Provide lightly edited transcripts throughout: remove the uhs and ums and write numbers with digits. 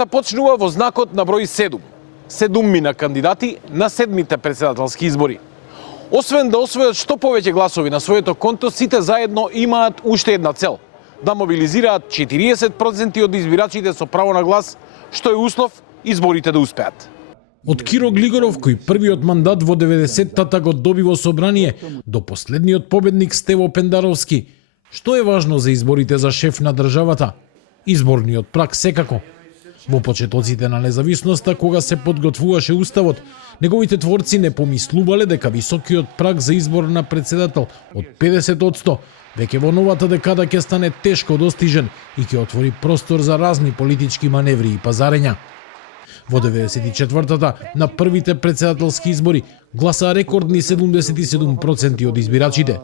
Трката почнува во знакот на број 7. 7 мина кандидати на 7-мите председателски избори. Освен да освојат што повеќе гласови на своето конто, сите заедно имаат уште една цел – да мобилизираат 40% од избирачите со право на глас, што е услов изборите да успеат. Од Киро Глигоров, кој првиот мандат во 90-тата го доби во собрание, до последниот победник Стево Пендаровски, што е важно за изборите за шеф на државата? Изборниот праг секако. Во почетоците на независноста, кога се подготвуваше уставот, неговите творци не помислувале дека високиот праг за избор на председател од 50% веќе во новата декада ќе стане тешко достижен и ќе отвори простор за разни политички маневри и пазарења. Во 94-тата, на првите председателски избори, гласаа рекордни 77% од избирачите.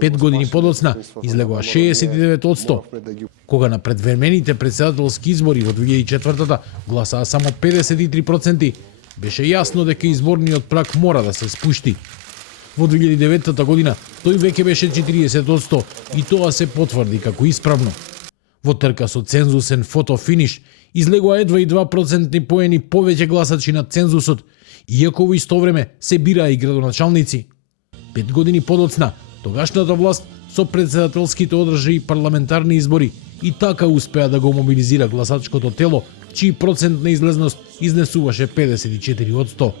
5 години подоцна излегоа 69%, кога на предвремените председателски избори во 2004-та гласаа само 53%, беше јасно дека изборниот праг мора да се спушти. Во 2009 година тој веќе беше 40% и тоа се потврди како исправно. Во трка со цензусен фотофиниш излегоа едва и 2% поени повеќе гласачи на цензусот, иако во исто време се бираа и градоначалници. 5 години подоцна, тогашната власт со председателските одржа и парламентарни избори и така успеа да го мобилизира гласачкото тело, чиј процент на излезност изнесуваше 54%.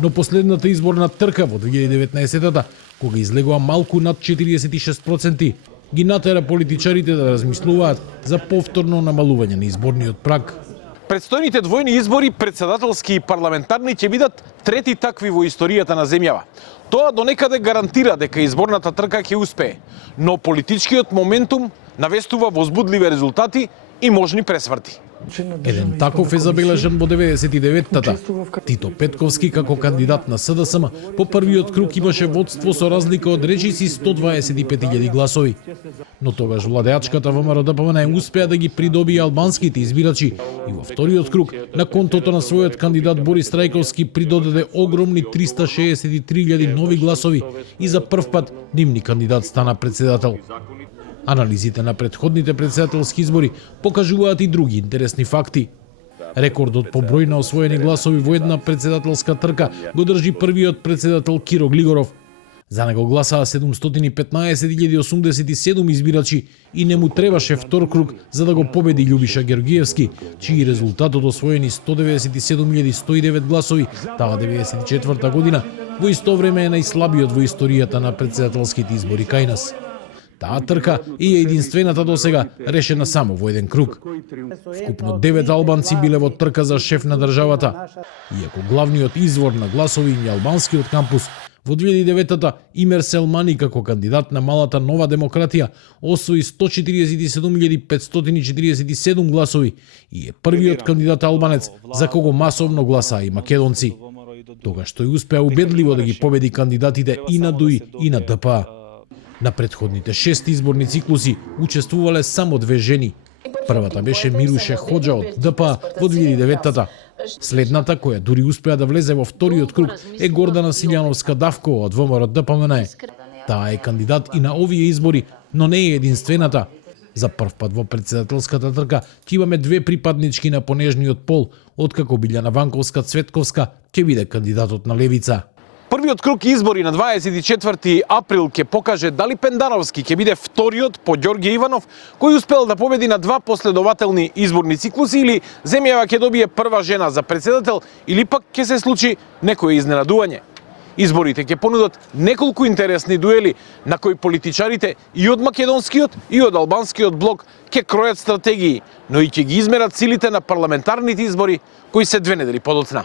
Но последната изборна трка во 2019-та, кога излегоа малку над 46%, ги натера политичарите да размислуваат за повторно намалување на изборниот праг. Предстојните двојни избори, председателски и парламентарни, ќе бидат трети такви во историјата на земјава. Тоа донекаде гарантира дека изборната трка ќе успее, но политичкиот моментум навестува возбудливи резултати и можни пресврти. Еден таков е забележан во 99-тата. Тито Петковски како кандидат на СДСМ по првиот круг имаше водство со разлика од речиси 125.000 гласови. Но тогаш владеачката ВМРО-ДПМН успеа да ги придобие албанските избирачи и во вториот круг на контото на својот кандидат Борис Трајковски придодаде огромни 363.000 нови гласови и за прв пат нивни кандидат стана председател. Анализите на претходните председателски избори покажуваат и други интересни факти. Рекордот по број на освоени гласови во една председателска трка го држи првиот председател Киро Глигоров. За него гласаа 715.087 избирачи и не му требаше втор круг за да го победи Љубиша Георгиевски, чиј резултат од освоени 197.109 гласови таа 94 година во исто време е најслабиот во историјата на председателските избори кај нас. Таа трка е единствената досега решена само во еден круг. Вкупно 9 албанци биле во трка за шеф на државата. Иако главниот извор на гласови е албанскиот кампус, во 2009-та Имер Селмани како кандидат на малата нова демократија освои 147.547 гласови и е првиот кандидат албанец за кого масовно гласаа и македонци. Тогаш тој успеа убедливо да ги победи кандидатите и на ДУИ и на ДПА. На претходните 6 изборни циклуси учествувале само 2 жени. Првата беше Мируше Ходжа од ДПА во 2009-та. Следната, која дури успеа да влезе во вториот круг, е Гордана Силјановска-Давкова од ВМРО-ДПМН. Таа е кандидат и на овие избори, но не е единствената. За прв пат во председателската трка ќе имаме 2 припаднички на понежниот пол, откако Билјана Ванковска-Цветковска ќе биде кандидатот на левица. Првиот круг избори на 24 април ќе покаже дали Пендаровски ќе биде вториот по Ѓорѓе Иванов, кој успел да победи на 2 последователни изборни циклуси, или земјава ќе добие прва жена за председател, или пак ќе се случи некое изненадување. Изборите ќе понудат неколку интересни дуели на кои политичарите и од македонскиот и од албанскиот блок ќе кројат стратегии, но и ќе ги измерат силите на парламентарните избори кои се 2 недели подоцна.